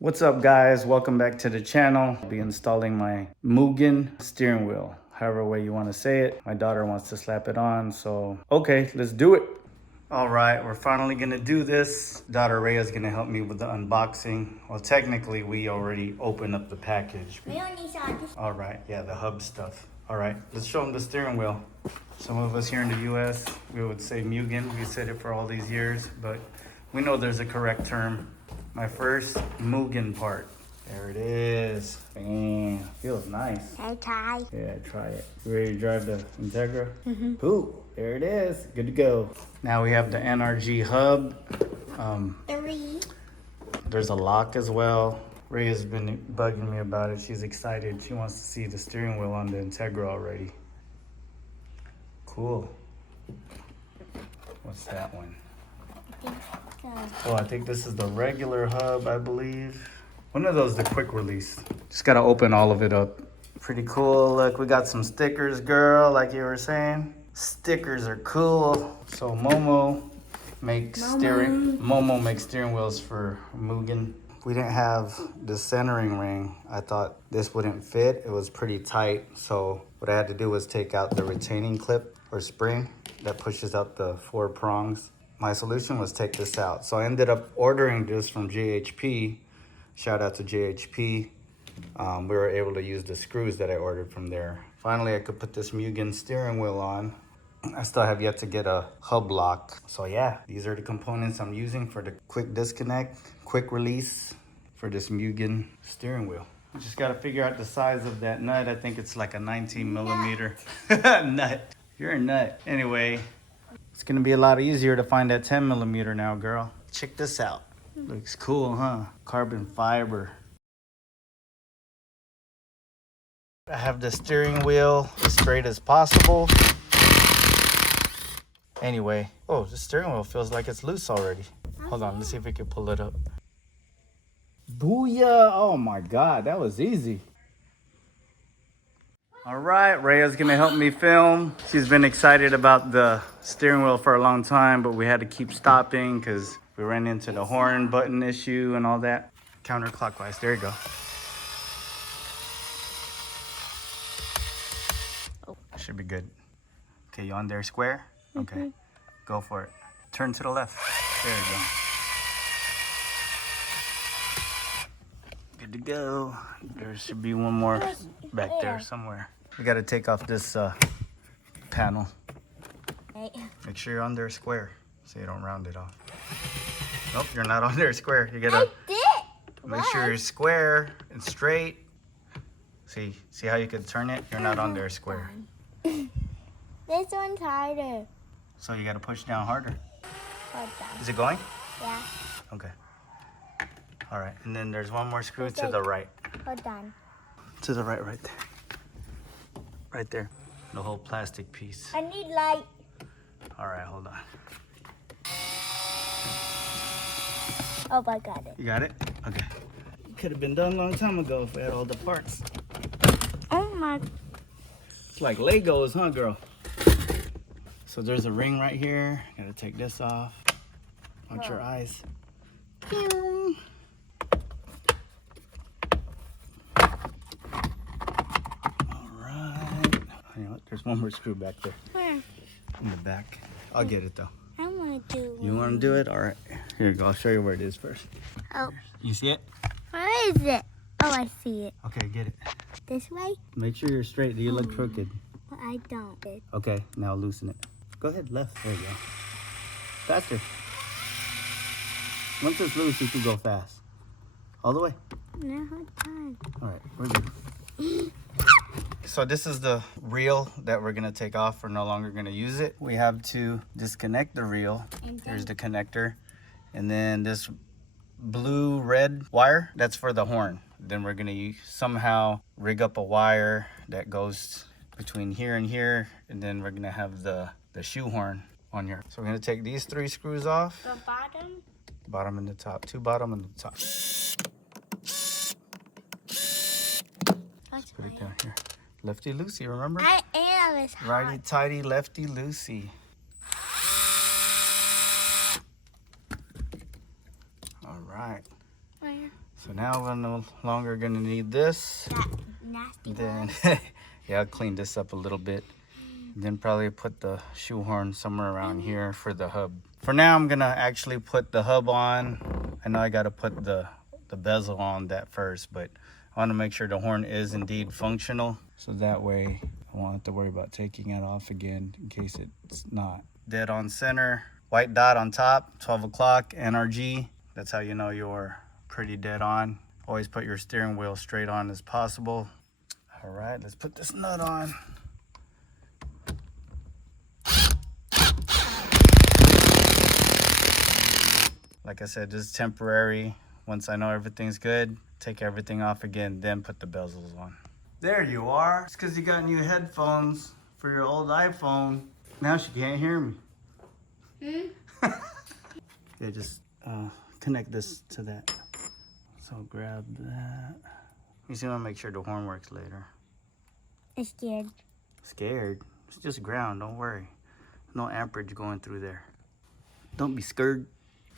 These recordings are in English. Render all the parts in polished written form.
What's up guys, welcome back to the channel. I'll be installing my Mugen steering wheel, however way you want to say it. My daughter wants to slap it on, so okay, let's do it. All right, we're finally gonna do this. Daughter Rhea is gonna help me with the unboxing. Well, technically we already opened up the package. All right, yeah, the hub stuff. All right, let's show them the steering wheel. Some of us here in the US, we would say Mugen. We said it for all these years, but we know there's a correct term. My first Mugen part. There it is. Bam. Feels nice. I try. Yeah, try it. You ready to drive the Integra? Mm-hmm. Ooh, there it is. Good to go. Now we have the NRG hub. 3. There's a lock as well. Rhea's been bugging me about it. She's excited. She wants to see the steering wheel on the Integra already. Cool. What's that one? Oh, I think this is the regular hub, I believe. One of those, the quick release. Just gotta open all of it up. Pretty cool. Look, we got some stickers, girl, like you were saying. Stickers are cool. So Momo makes steering wheels for Mugen. We didn't have the centering ring. I thought this wouldn't fit. It was pretty tight. So what I had to do was take out the retaining clip or spring that pushes out the 4 prongs. My solution was take this out. So I ended up ordering this from JHP. Shout out to JHP. We were able to use the screws that I ordered from there. Finally, I could put this Mugen steering wheel on. I still have yet to get a hub lock. So yeah, these are the components I'm using for the quick disconnect, quick release for this Mugen steering wheel. I just gotta figure out the size of that nut. I think it's like a 19 millimeter nut. You're a nut. Anyway. It's gonna be a lot easier to find that 10 millimeter now, girl. Check this out. Looks cool, huh? Carbon fiber. I have the steering wheel as straight as possible. Anyway, oh, the steering wheel feels like it's loose already. Hold on, let's see if we can pull it up. Booyah! Oh my God, that was easy. All right, Rhea's gonna help me film. She's been excited about the steering wheel for a long time, but we had to keep stopping because we ran into the horn button issue and all that. Counterclockwise, there you go. Should be good. Okay, you on there square? Okay, go for it. Turn to the left. There you go. Good to go. There should be one more back there somewhere. We gotta take off this panel. Make sure you're on there square so you don't round it off. Nope, you're not on there square. You gotta make sure you're square and straight. See how you could turn it? You're not on there square. This one's harder. So you gotta push down harder. Hold on. Is it going? Yeah. Okay. All right, and then there's one more screw to the right. Hold on. To the right, right there. Right there. The whole plastic piece. I need light. All right, hold on. Oh, I got it. You got it? Okay. Could have been done a long time ago if we had all the parts. Oh my. It's like Legos, huh, girl? So there's a ring right here. Gotta take this off. Watch your eyes. Pew. You know what? There's one more screw back there. Where? In the back. I'll get it though. I want to do it. You want to do it? All right. Here you go. I'll show you where it is first. Oh. You see it? Where is it? Oh, I see it. Okay, get it. This way? Make sure you're straight. Do you look crooked? But I don't. Okay, now loosen it. Go ahead, left. There you go. Faster. Once it's loose, you can go fast. All the way. No, hold on. All right, we're good. So this is the reel that we're gonna take off. We're no longer gonna use it. We have to disconnect the reel. Here's the connector. And then this blue-red wire, that's for the horn. Then we're gonna somehow rig up a wire that goes between here and here. And then we're gonna have the shoehorn on here. So we're gonna take these 3 screws off. The bottom? Bottom and the top. 2 bottom and the top. Let's put it down here. Lefty loosey, remember? I am. It's hot. Righty tighty, lefty loosey. All right. Where? So now we're no longer gonna need this. That nasty Then, one. yeah, I'll clean this up a little bit. Then probably put the shoehorn somewhere around here for the hub. For now, I'm gonna actually put the hub on. I know I gotta put the bezel on that first, but I wanna make sure the horn is indeed functional. So that way, I won't have to worry about taking it off again in case it's not. Dead on center, white dot on top, 12 o'clock, NRG. That's how you know you're pretty dead on. Always put your steering wheel straight on as possible. All right, let's put this nut on. Like I said, this is temporary. Once I know everything's good, take everything off again, then put the bezels on. There you are. It's because you got new headphones for your old iPhone. Now she can't hear me. Yeah, just connect this to that. So grab that. You just want to make sure the horn works later. I'm scared. Scared? It's just ground, don't worry. No amperage going through there. Don't be scared.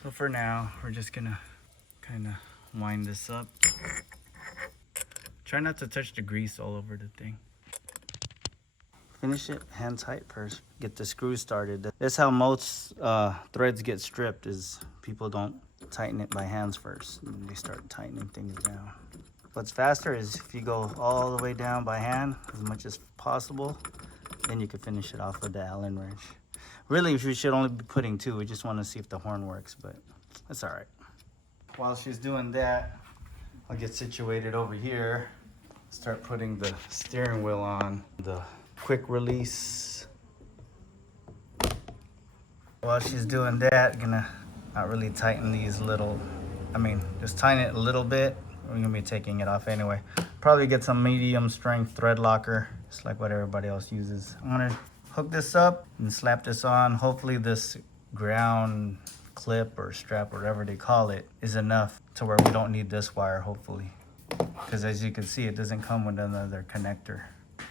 So for now, we're just gonna kind of wind this up. Try not to touch the grease all over the thing. Finish it hand tight first. Get the screw started. That's how most threads get stripped, is people don't tighten it by hands first. And they start tightening things down. What's faster is if you go all the way down by hand as much as possible, then you can finish it off with the Allen wrench. Really, we should only be putting two. We just want to see if the horn works, but that's all right. While she's doing that, I'll get situated over here. Start putting the steering wheel on the quick release. While she's doing that, gonna not really tighten these little, just tighten it a little bit. We're gonna be taking it off anyway. Probably get some medium strength thread locker, just like what everybody else uses. I'm gonna hook this up and slap this on. Hopefully this ground clip or strap, whatever they call it, is enough to where we don't need this wire, hopefully. Because as you can see, it doesn't come with another connector.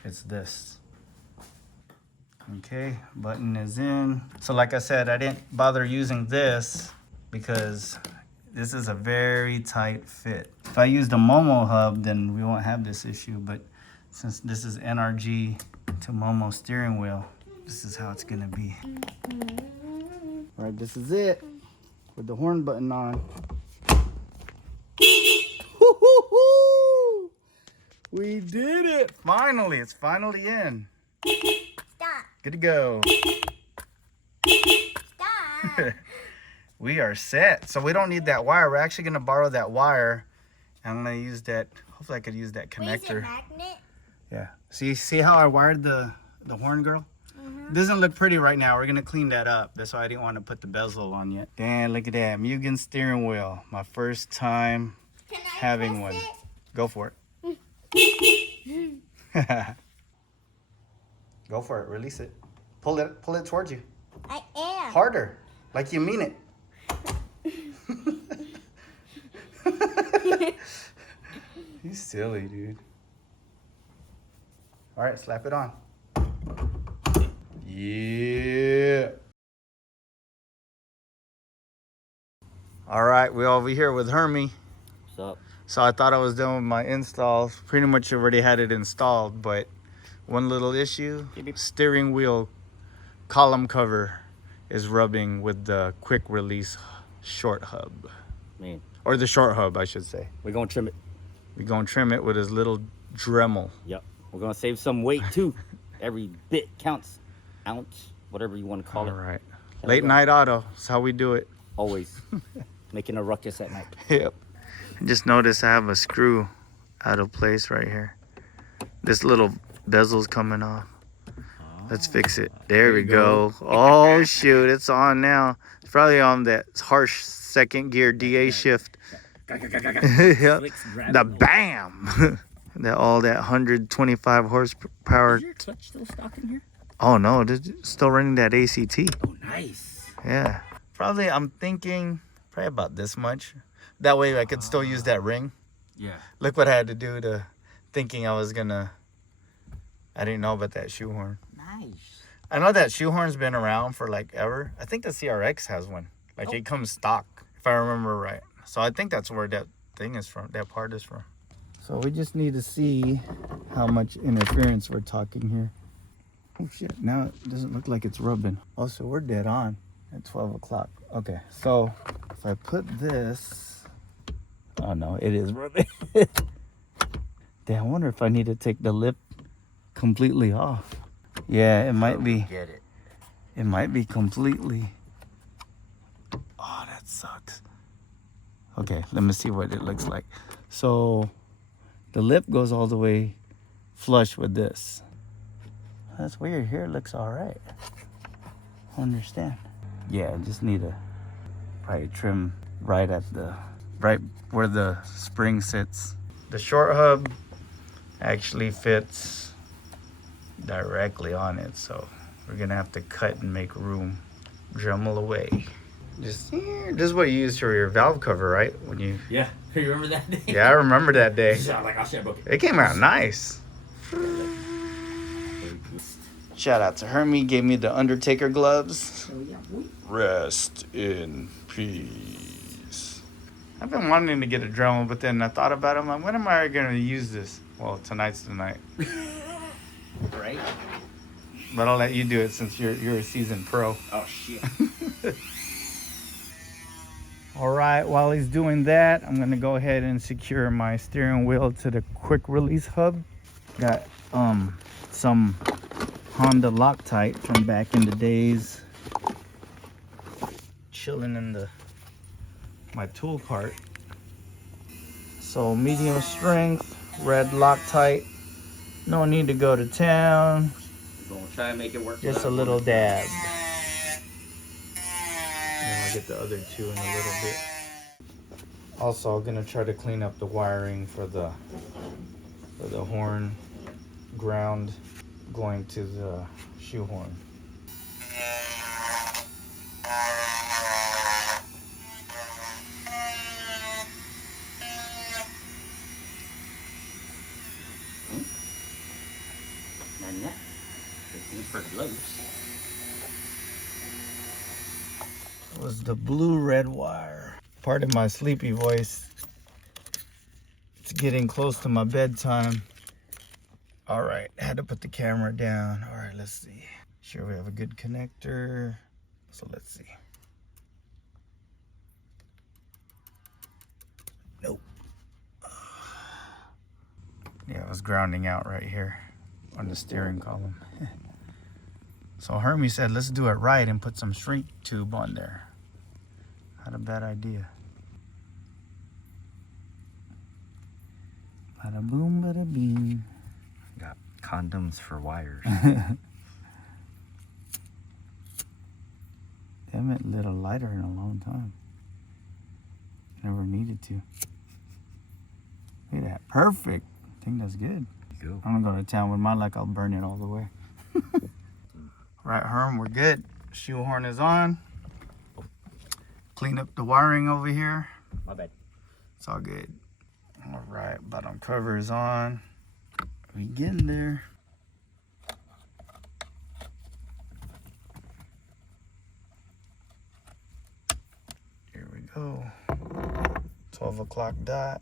It's this. Okay, button is in. So like I said, I didn't bother using this because this is a very tight fit. If I used a Momo hub, then we won't have this issue, but since this is NRG to Momo steering wheel, this is how it's gonna be. All right, this is it with the horn button on. We did it! Finally, it's finally in. Stop. Good to go. Stop. We are set. So we don't need that wire. We're actually gonna borrow that wire. I'm gonna use that. Hopefully I could use that Wait, is it connector. magnet? Yeah. See how I wired the horn, girl? It doesn't look pretty right now. We're gonna clean that up. That's why I didn't want to put the bezel on yet. Damn, look at that. Mugen steering wheel. My first time Can I having press one. it? Go for it. Go for it. Release it. Pull it towards you. I am. Harder. Like you mean it. You silly, dude. All right, slap it on. Yeah. All right, we're over here with Hermie. What's up? So I thought I was done with my installs. Pretty much already had it installed, but one little issue, steering wheel column cover is rubbing with the quick release short hub. Man, Or the short hub, I should say. we're gonna trim it. We're gonna trim it with his little Dremel. Yep. We're gonna save some weight too. Every bit counts. Ounce, whatever you want to call All it. right. Late night auto, that's how we do it. Always making a ruckus at night. Yep. Just notice I have a screw out of place right here. This little bezel's coming off. Let's fix it. There we go. Oh shoot, it's on now. It's probably on that harsh second gear DA shift. Yep. The bam. All that 125 horsepower. Is your clutch still stock in here? Oh no, it's still running that ACT. Oh, nice. Yeah. Probably, I'm thinking probably about this much. That way I could still use that ring. Yeah. Look what I had to do to thinking I didn't know about that shoehorn. Nice. I know that shoehorn's been around for like ever. I think the CRX has one. Like it comes stock, if I remember right. So I think that's where the thing is from, that part is from. So we just need to see how much interference we're talking here. Oh shit, now it doesn't look like it's rubbing. Oh, so we're dead on at 12 o'clock. Okay, so if I put this, oh no, it is rubbing. Damn, I wonder if I need to take the lip completely off. Yeah, it might be. Get it. It might be completely. Oh, that sucks. Okay, let me see what it looks like. So the lip goes all the way flush with this. That's weird. Here it looks all right. I understand. Yeah, I just need to probably trim right where the spring sits. The short hub actually fits directly on it, so we're gonna have to cut and make room. Dremel away. Just this is what you use for your valve cover, right? When you Yeah, you remember that day? Yeah, I remember that day. Sound like I'll share a book. It came out nice. Shout out to Hermie, gave me the Undertaker gloves. Rest in peace. I've been wanting to get a Dremel, but then I thought about it. I'm like, when am I going to use this? Well, tonight's the night. Right? But I'll let you do it since you're a seasoned pro. Oh, shit. All right, while he's doing that, I'm gonna go ahead and secure my steering wheel to the quick release hub. Got some Honda Loctite from back in the days. Chilling in my tool cart. So medium strength, red Loctite. No need to go to town. We're gonna try and make it work. Just a little dab. And I'll get the other two in a little bit. Also, I'm gonna try to clean up the wiring for the horn ground going to the shoehorn. And that is pretty loose. Was the blue red wire. Pardon my sleepy voice. It's getting close to my bedtime. All right, had to put the camera down. All right, let's see. Sure we have a good connector. So let's see. Nope. Yeah, it was grounding out right here on the steering column. So Hermie said, let's do it right and put some shrink tube on there. Not a bad idea. Bada boom, bada bing. Got condoms for wires. Haven't lit a lighter in a long time. Never needed to. Look at that. Perfect. I think that's good. Go. I'm gonna go to town with my luck. I'll burn it all the way. Right, Herm, we're good. Shoehorn is on. Clean up the wiring over here. My bad. It's all good. All right, bottom cover is on. We getting there. Here we go. 12 o'clock dot.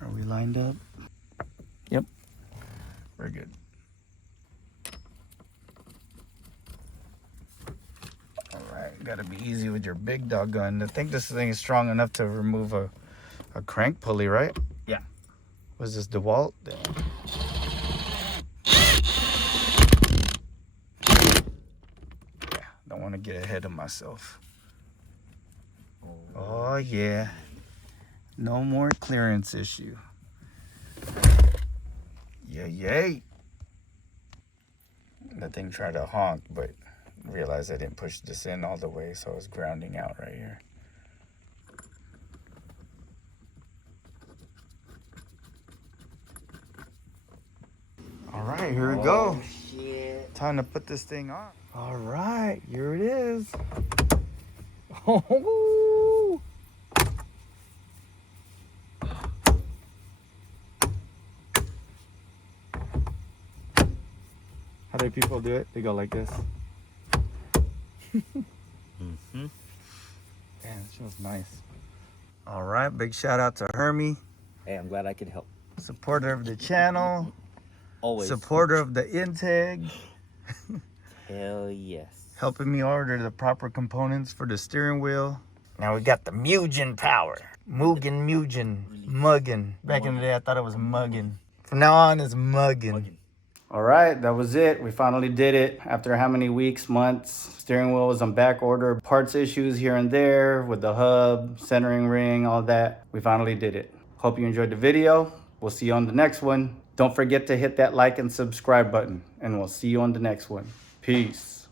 Are we lined up? Yep. We're good. All right, gotta be easy with your big dog gun. I think this thing is strong enough to remove a crank pulley, right? Yeah. Was this DeWalt? Yeah, don't want to get ahead of myself. Oh yeah, no more clearance issue. Yeah, yay. That thing tried to honk, but realized I didn't push this in all the way, so it's grounding out right here. All right, here we go. Shit. Time to put this thing on. All right, here it is. Oh. How do people do it? They go like this. Mm-hmm. Damn, it feels nice. All right, big shout out to Hermie, Hey, I'm glad I could help. supporter of the channel, Always. supporter of the Integ, Hell yes. helping me order the proper components for the steering wheel. Now we got the Mugen power. Mugen. Back in the day, I thought it was Muggin. From now on, it's Muggin. All right, that was it. We finally did it. After how many weeks, months? Steering wheel was on back order. Parts issues here and there with the hub, centering ring, all that. We finally did it. Hope you enjoyed the video. We'll see you on the next one. Don't forget to hit that like and subscribe button, and we'll see you on the next one. Peace.